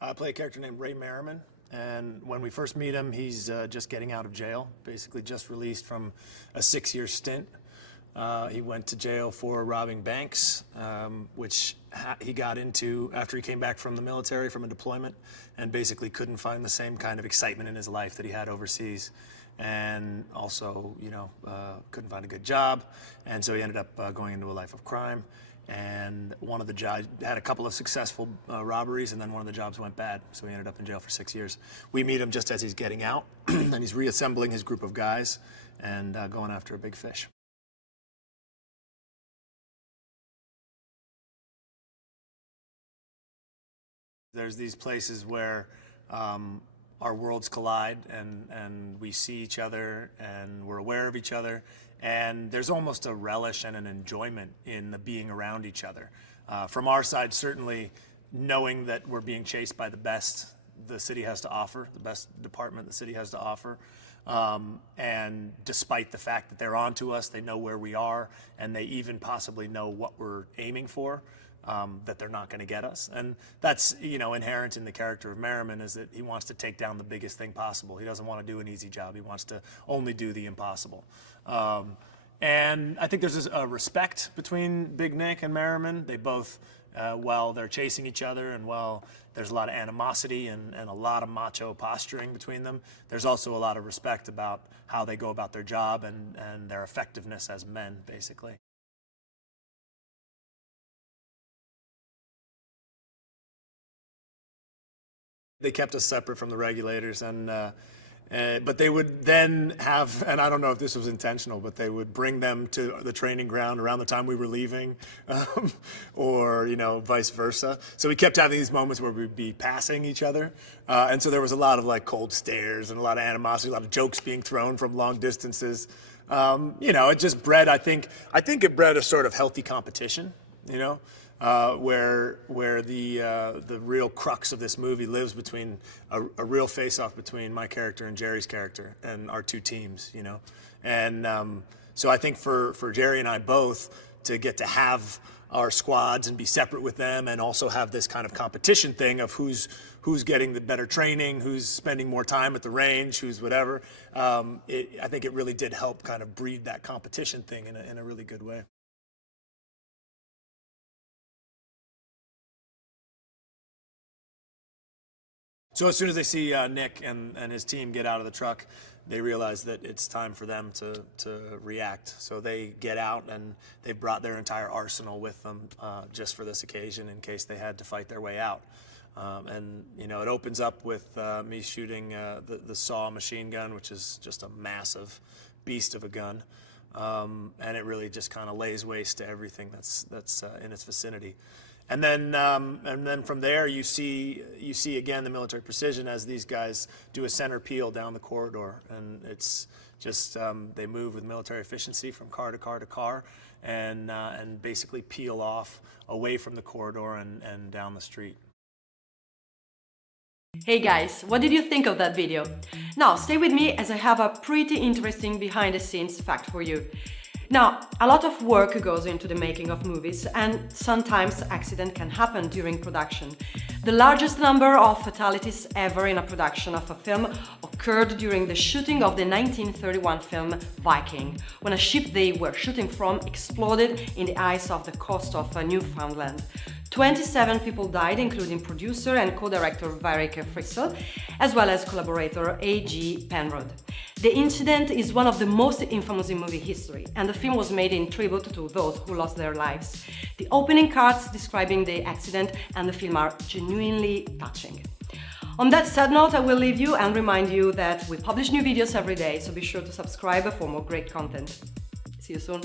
I play a character named Merrimen, and when we first meet him, he's just getting out of jail, basically just released from a 6-year stint. He went to jail for robbing banks, which he got into after he came back from the military, from a deployment, and basically couldn't find the same kind of excitement in his life that he had overseas. And also, couldn't find a good job, and so he ended up going into a life of crime. And one of the jobs had a couple of successful robberies, and then one of the jobs went bad, so he ended up in jail for 6 years. We meet him just as he's getting out, and he's reassembling his group of guys and going after a big fish. There's these places where our worlds collide, and we see each other, and we're aware of each other, and there's almost a relish and an enjoyment in the being around each other. From our side, certainly knowing that we're being chased by the best the city has to offer, the best department the city has to offer, and despite the fact that they're onto us, they know where we are, and they even possibly know what we're aiming for. That they're not going to get us. And that's, inherent in the character of Merrimen, is that he wants to take down the biggest thing possible. He doesn't want to do an easy job. He wants to only do the impossible. And I think there's a respect between Big Nick and Merrimen. They both, while they're chasing each other and while there's a lot of animosity and a lot of macho posturing between them, there's also a lot of respect about how they go about their job and their effectiveness as men, basically. They kept us separate from the regulators, but they would then have, and I don't know if this was intentional, but they would bring them to the training ground around the time we were leaving, or vice versa. So we kept having these moments where we'd be passing each other, and so there was a lot of cold stares and a lot of animosity, a lot of jokes being thrown from long distances. It just bred, I think it bred a sort of healthy competition, where the real crux of this movie lives between a real face-off between my character and Jerry's character and our two teams, And so I think for Jerry and I both to get to have our squads and be separate with them, and also have this kind of competition thing of who's getting the better training, who's spending more time at the range, who's whatever, I think it really did help kind of breed that competition thing in a really good way. So as soon as they see Nick and his team get out of the truck, they realize that it's time for them to react. So they get out, and they brought their entire arsenal with them just for this occasion, in case they had to fight their way out. It opens up with me shooting the Saw machine gun, which is just a massive beast of a gun, and it really just kind of lays waste to everything that's in its vicinity. And then from there, you see again the military precision as these guys do a center peel down the corridor, and it's just they move with military efficiency from car to car to car, and basically peel off away from the corridor and down the street. Hey guys, what did you think of that video? Now stay with me, as I have a pretty interesting behind-the-scenes fact for you. Now, a lot of work goes into the making of movies, and sometimes accident can happen during production. The largest number of fatalities ever in a production of a film occurred during the shooting of the 1931 film Viking, when a ship they were shooting from exploded in the ice off the coast of Newfoundland. 27 people died, including producer and co-director Varric Frissel, as well as collaborator A.G. Penrod. The incident is one of the most infamous in movie history, and the film was made in tribute to those who lost their lives. The opening cards describing the accident and the film are genuinely touching. On that sad note, I will leave you and remind you that we publish new videos every day, so be sure to subscribe for more great content. See you soon!